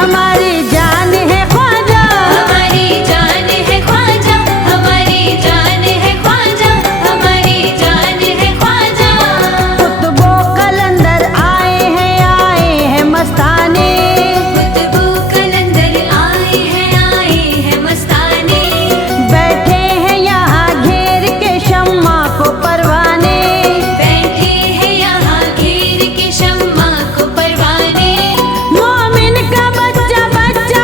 हमारी जान है ख्वाजा, हमारी जान है ख्वाजा, हमारी जान है ख्वाजा, हमारी जान है ख्वाजा। कुतुबो कलंदर आए हैं मस्ताने, कुतुबो कलंदर आए हैं मस्ताने। बैठे हैं यहाँ घेर के शम्मा को परवाने, बैठे हैं यहाँ घेर के शम्मा को परवाने। मोमिन का बच्चा बच्चा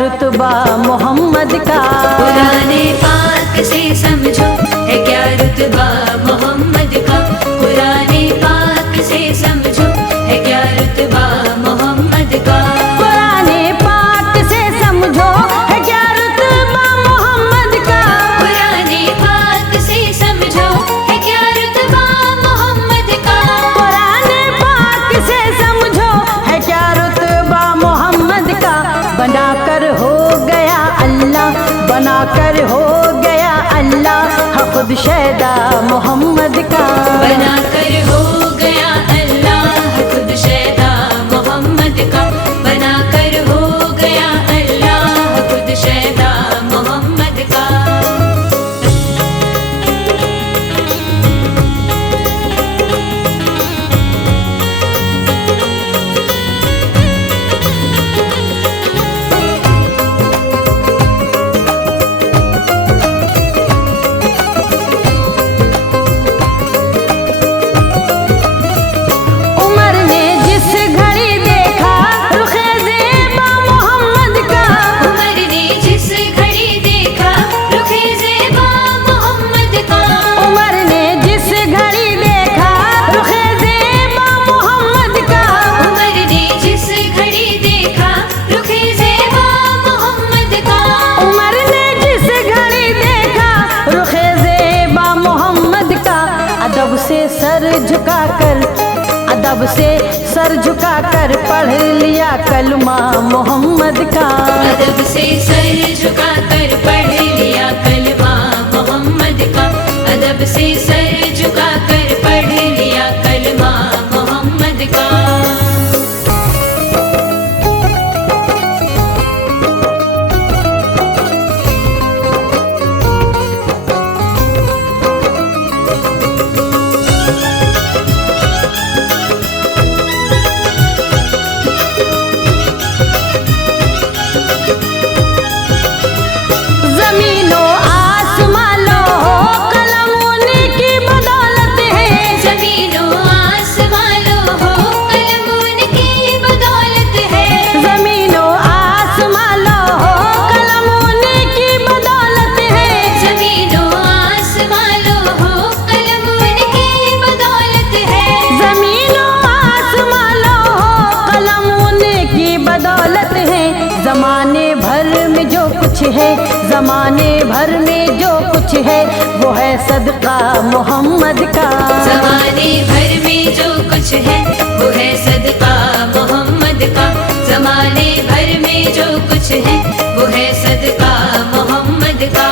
रुतबा मोहम्मद का। कुराने पाक से समझो है क्या रुतबा मोहम्मद का। कुराने पाक से समझो है क्या रुतबा मोहम्मद का। कुराने पाक से समझो है क्या रुतबा मोहम्मद का। कुराने पाक से समझो है क्या रुतबा मोहम्मद का। कुराने पाक से समझो है क्या रुतबा मोहम्मद का। बनाकर हो गया अल्लाह, बनाकर हो गया अल्लाह खुद शैदा मोहम्मद का। बनाकर हो गया अल्लाह खुद शैदा मोहम्मद का। बनाकर हो गया अल्लाह खुद शैदा मोहम्मद का। उमर ने जिस घड़ी देखा रुखे ज़ेबा मोहम्मद का। उमर ने जिस घड़ी देखा रुखे ज़ेबा मोहम्मद का। उमर ने जिस घड़ी देखा रुखे ज़ेबा मोहम्मद का। उमर ने जिस घड़ी देखा रुखे ज़ेबा मोहम्मद का। उमर ने जिस घड़ी देखा रुखे ज़ेबा मोहम्मद का। अदब से सर झुकाकर, अदब से सर झुकाकर पढ़ लिया कलमा मोहम्मद का। अदब से सर झुकाकर पढ़ लिया कलमा मोहम्मद का। अदब से सर झुकाकर पढ़ लिया कलमा मोहम्मद का। ज़मीनो आसमां लो हो कलम उन्हीं की बदौलत है। ज़मीनो आसमां लो हो कलम उनकी बदौलत है। ज़मीनो आसमां लो हो कलम उन्हीं की बदौलत है। ज़मीनो आसमां लो हो कलम उनकी बदौलत है। ज़मीनो आसमां लो हो कलम उनकी बदौलत है। ज़माने भर में जो कुछ है, ज़माने भर में जो कुछ है वो है सदका मोहम्मद का। ज़माने भर में जो कुछ है वो है सदका मोहम्मद का। ज़माने भर में जो कुछ है वो है सदका मोहम्मद का।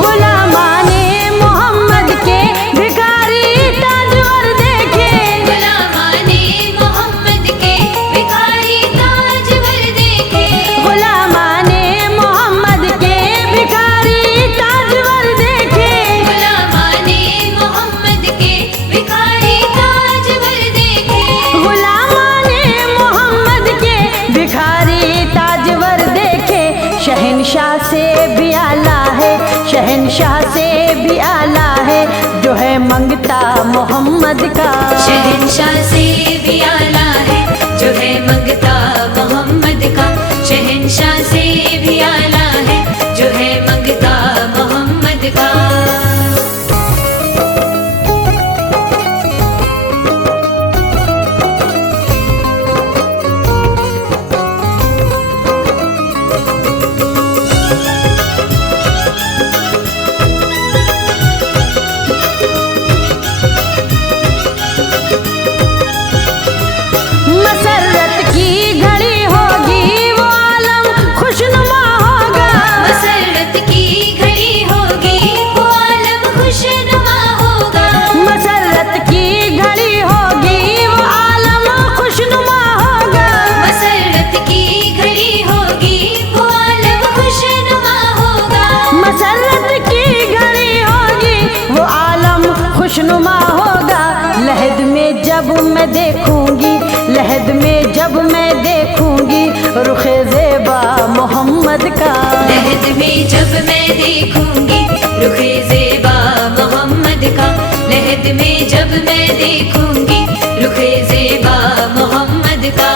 गुलामाने मोहम्मद के भिखारी ताजवर देखे। गुलामाने मोहम्मद के भिखारी ताजवर देखे। गुलामाने मोहम्मद के भिखारी ताजवर देखे। गुलामाने मोहम्मद के भिखारी ताजवर देखे। गुलामाने मोहम्मद के भिखारी ताजवर देखे। शहनशाह से भी आला है, शहनशाह से भी आला है जो है मंगता मोहम्मद का। शहनशाह से भी आला है जो है मंगता मोहम्मद का। शहनशाह से भी आला है जो है मंगता मोहम्मद का। मसरत की घड़ी होगी वो आलम खुशनुमा होगा। मसरत की घड़ी होगी वो आलम मैं देखूंगी रुखे ज़ेबा मोहम्मद का, लहद में जब मैं देखूंगी रुखे ज़ेबा मोहम्मद का।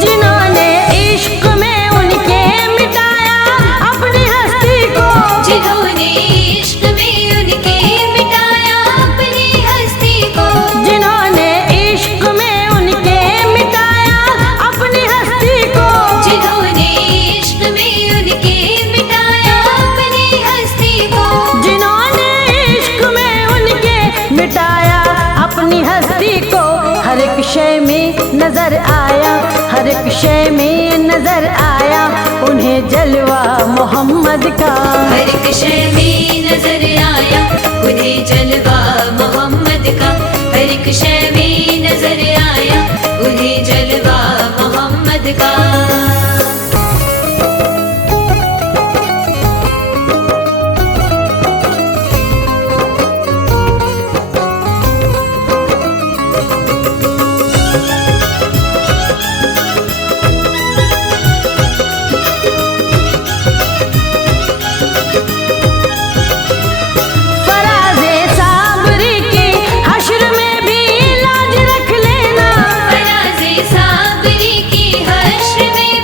जिन्होंने इश्क में उनके मिटाया अपनी हस्ती को, जिन्होंने इश्क में उनके मिटाया अपनी हस्ती को, जिन्होंने इश्क में उनके मिटाया अपनी हस्ती को, जिन्होंने इश्क में उनके मिटाया अपनी हस्ती को, जिन्होंने इश्क में उनके मिटाया अपनी हस्ती को। हर एक शय में नजर आया, हर एक शय में नजर आया उन्हें जलवा मोहम्मद का। हर एक शय में नजर आया उन्हें जलवा मोहम्मद का, हर एक शय में नजर आया उन्हें जलवा मोहम्मद का। फराज़े साबरी की हश्र में भी लाज रख लेना, फराज़े साबरी की हश्र में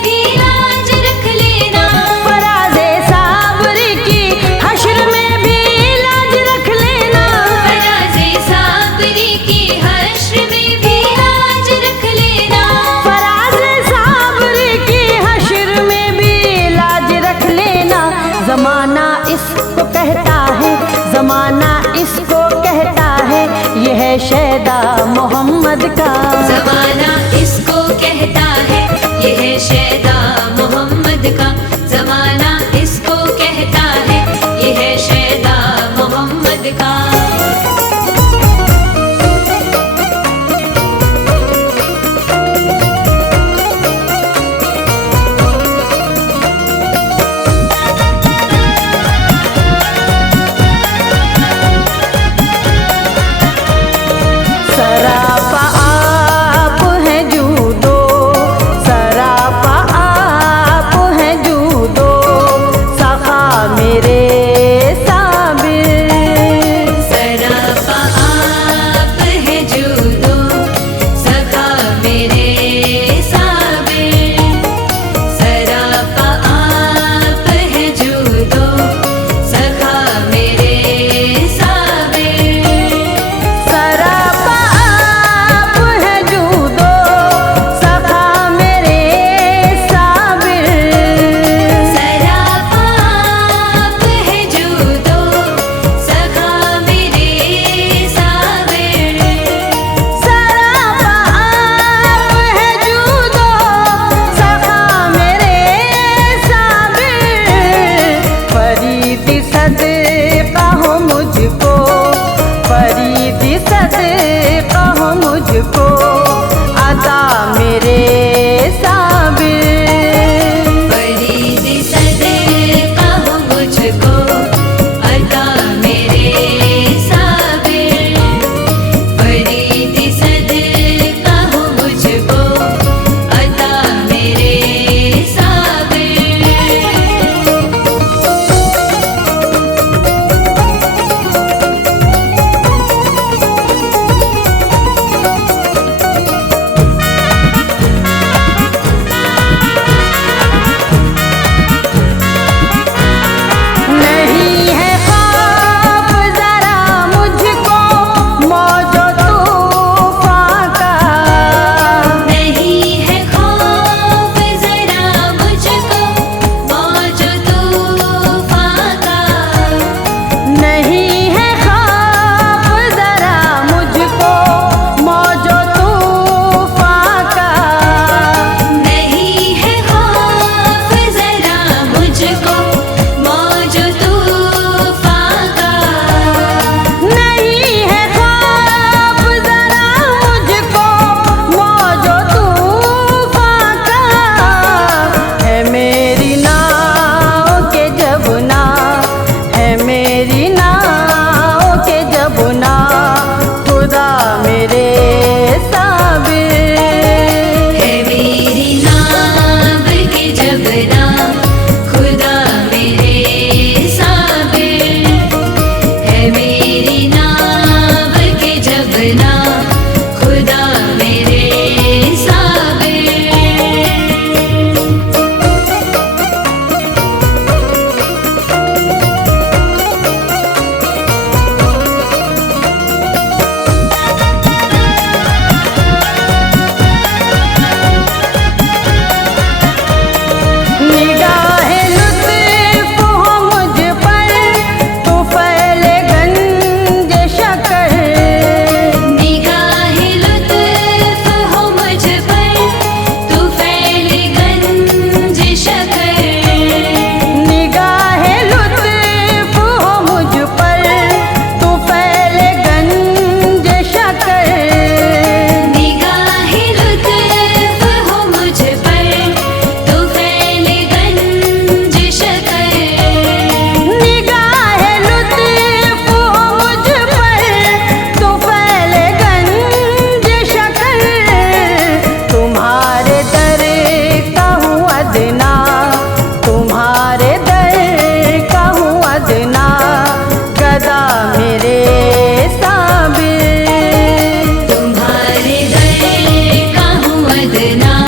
वदना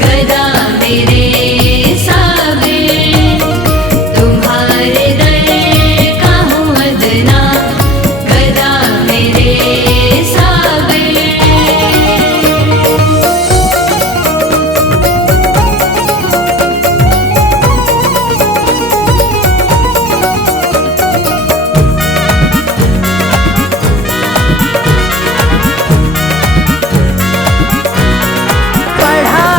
गदा मेरे साबिर तुम्हारे दर का हूँ वदना गदा मेरे साबिर। पढ़ा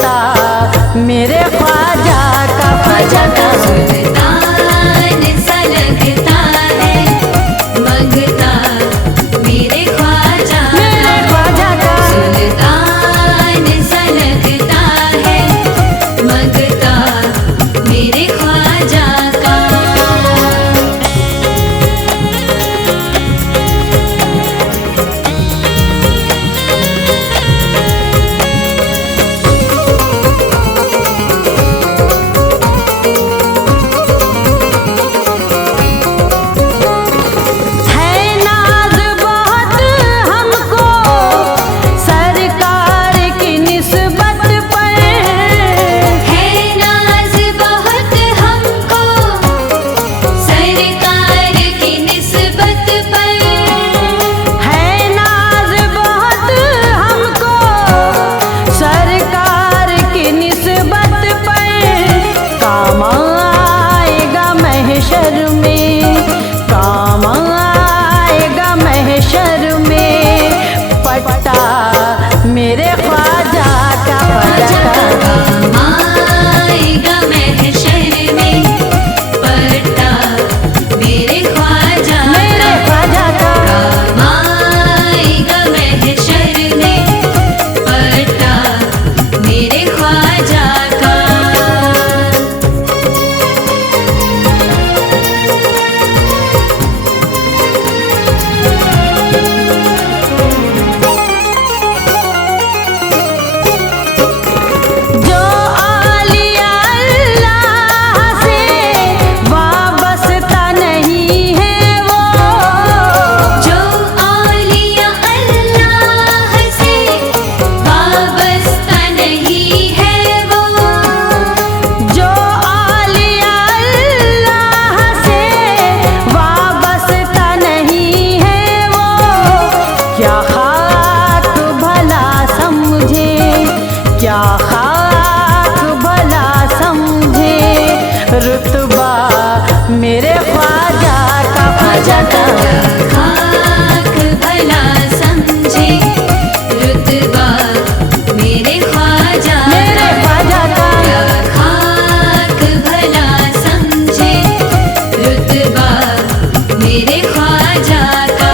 मंगता मेरे ख्वाजा का, ख्वाजा का। सुल्तान सा लगता है मंगता मेरे ख्वाजा का, सुल्तान सा लगता है मंगता मेरे ख्वाजा का। मेरे ख्वाजा का, ख्वाजा का। आएगा महशर में पट्टा मेरे ख्वाजा का, आएगा महशर में पट्टा मेरे ख्वाजा का। क्या खाक भला समझे रुतबा मेरे ख्वाजा का, ख्वाजा का। खाक भला समझे रुतबा मेरे ख्वाजा का, खाक भला समझे रुतबा मेरे ख्वाजा का।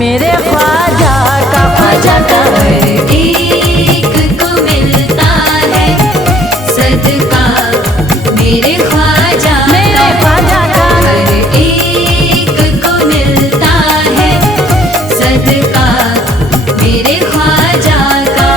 मेरे ख्वाजा का, ख्वाजा का। एक को मिलता है सदका मेरे ख्वाजा का, हर एक को मिलता है सदका मेरे ख्वाजा का।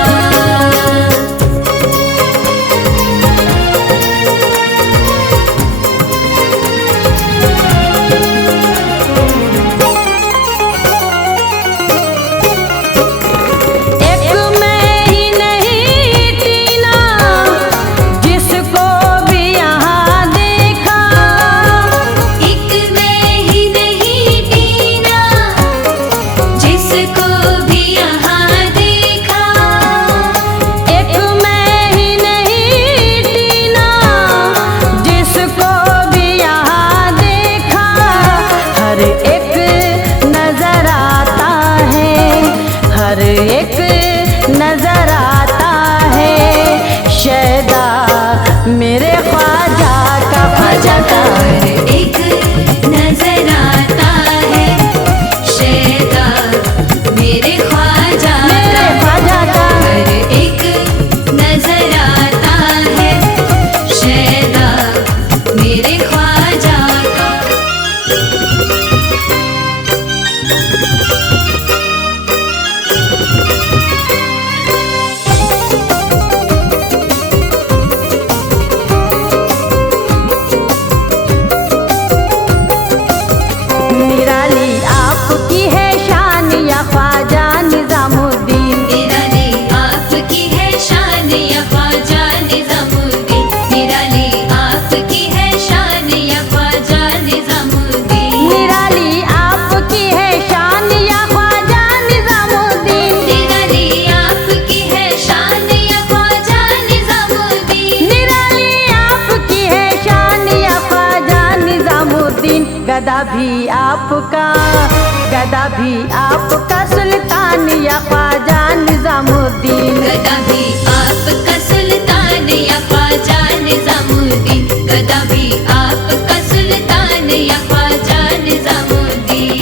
गदा भी आपका सुल्तान या ख्वाजा निजामुद्दीन। गदा भी आपका सुल्तान या ख्वाजा निजामुद्दीन। गदा भी आपका सुल्तान या ख्वाजा निजामुद्दीन।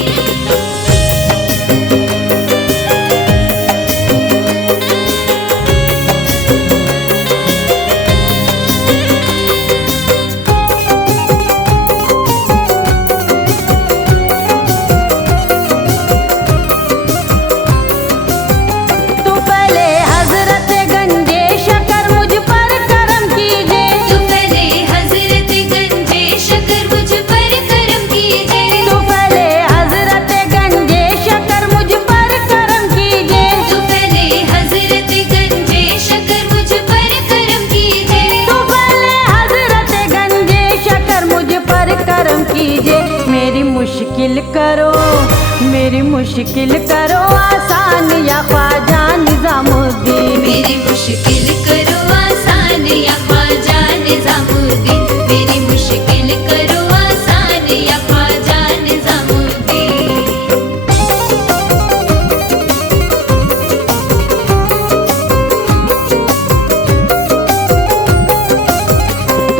मेरी मुश्किल करो आसान या ख्वाजा निजामुद्दीन। मेरी मुश्किल करो आसान या ख्वाजा निजामुद्दीन। मेरी मुश्किल करो आसान या ख्वाजा निजामुद्दीन।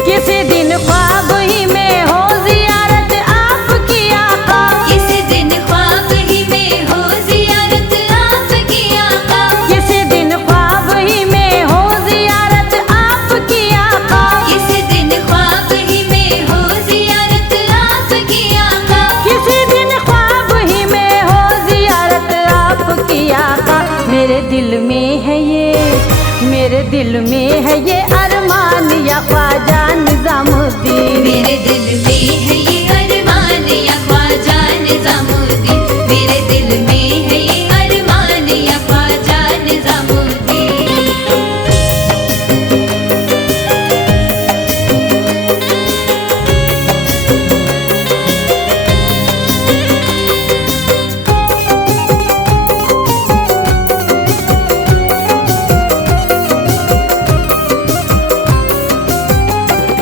किसी दिन ख्वाब ही में हो जियारत आपकी आका। किसी दिन ख्वाब ही में हो जियारत आपकी आका। किसी दिन ख्वाब ही में हो जियारत आपकी आका। किसी दिन ख्वाब ही में हो जियारत आपकी आका। किसी दिन ख्वाब ही में हो जियारत आपकी आका। मेरे दिल में है ये अरमान या ख्वाजा निजामुद्दीन। मेरे दिल में है ये अरमान या ख्वाजा निजामुद्दीन। मेरे दिल में है ये अरमान या ख्वाजा निजामुद्दीन।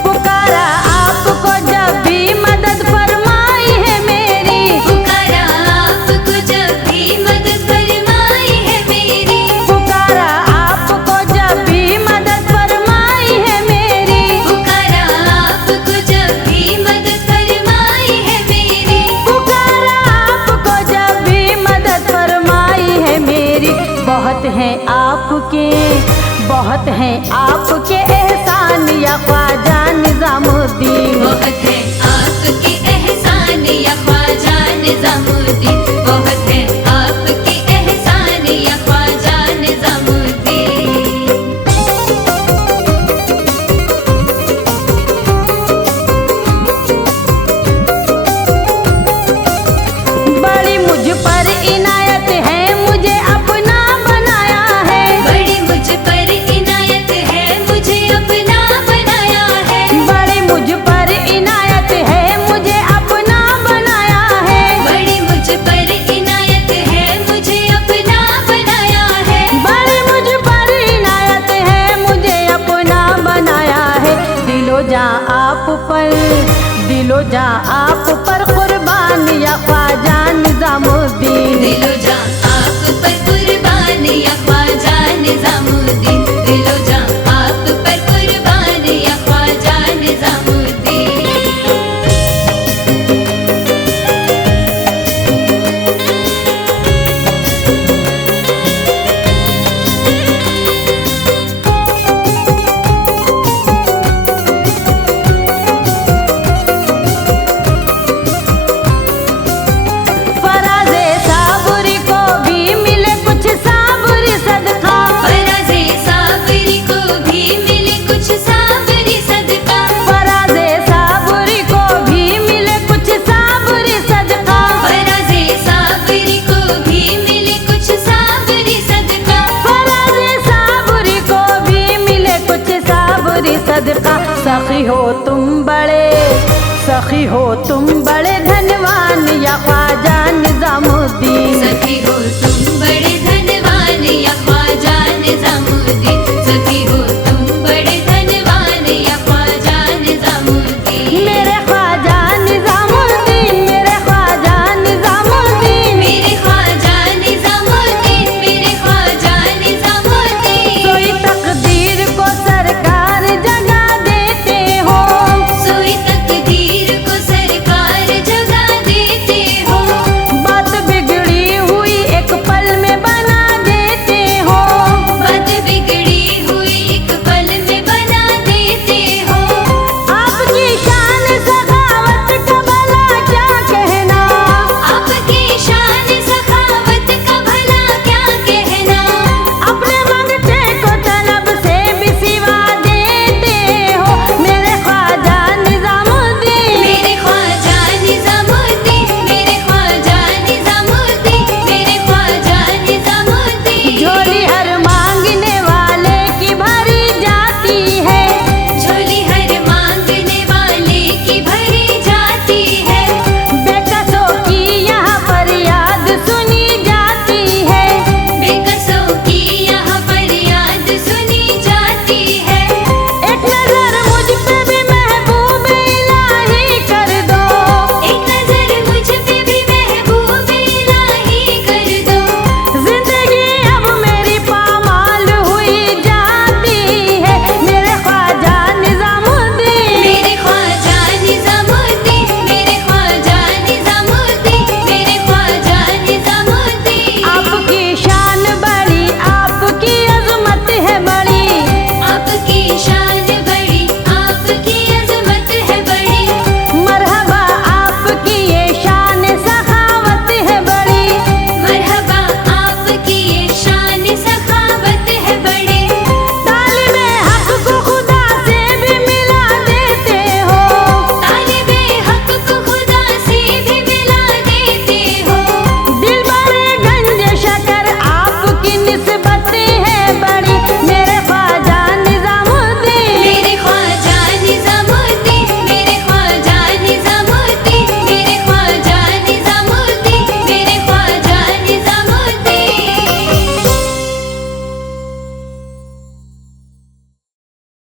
पुकारा आपको जब भी मदद फरमाई है मेरी। पुकारा आपको जब भी मदद फरमाई है मेरी। पुकारा आपको जब भी मदद फरमाई है मेरी। पुकारा आपको जब भी मदद फरमाई है मेरी। पुकारा आपको जब भी मदद फरमाई है मेरी। बहुत हैं आपके एहसान या ख्वाजा निजामुद्दीन। बहुत है आपके एहसान या ख्वाजा निजामुद्दीन। बहुत है आपके एहसान या ख्वाजा निजामुद्दीन। बड़ी मुझ पर इनायत है मुझे अपना बनाया है। बड़ी मुझ पर इनायत है मुझे अपना बनाया है। बड़ी मुझ पर इनायत है मुझे अपना बनाया है। बड़ी मुझ पर इनायत है मुझे अपना बनाया है। बड़ी मुझ पर इनायत है मुझे अपना बनाया है। दिलो जा आप पर कुर्बान या ख्वाजा निजामुद्दीन। दिलो जा आप पर कुर्बान या ख्वाजा निजामुद्दीन। दिलो जा आप पर कुर्बान या ख्वाजा निजामुद्दीन। फराज़े साबरी को भी मिले कुछ साबरी सदका। फराज़े साबरी को भी मिले कुछ साबरी सदका। फराज़े साबरी को भी मिले कुछ साबरी सदका। फराज़े साबरी को भी मिले कुछ साबरी सदका। फराज़े साबरी को भी मिले कुछ साबरी सदका। सखी हो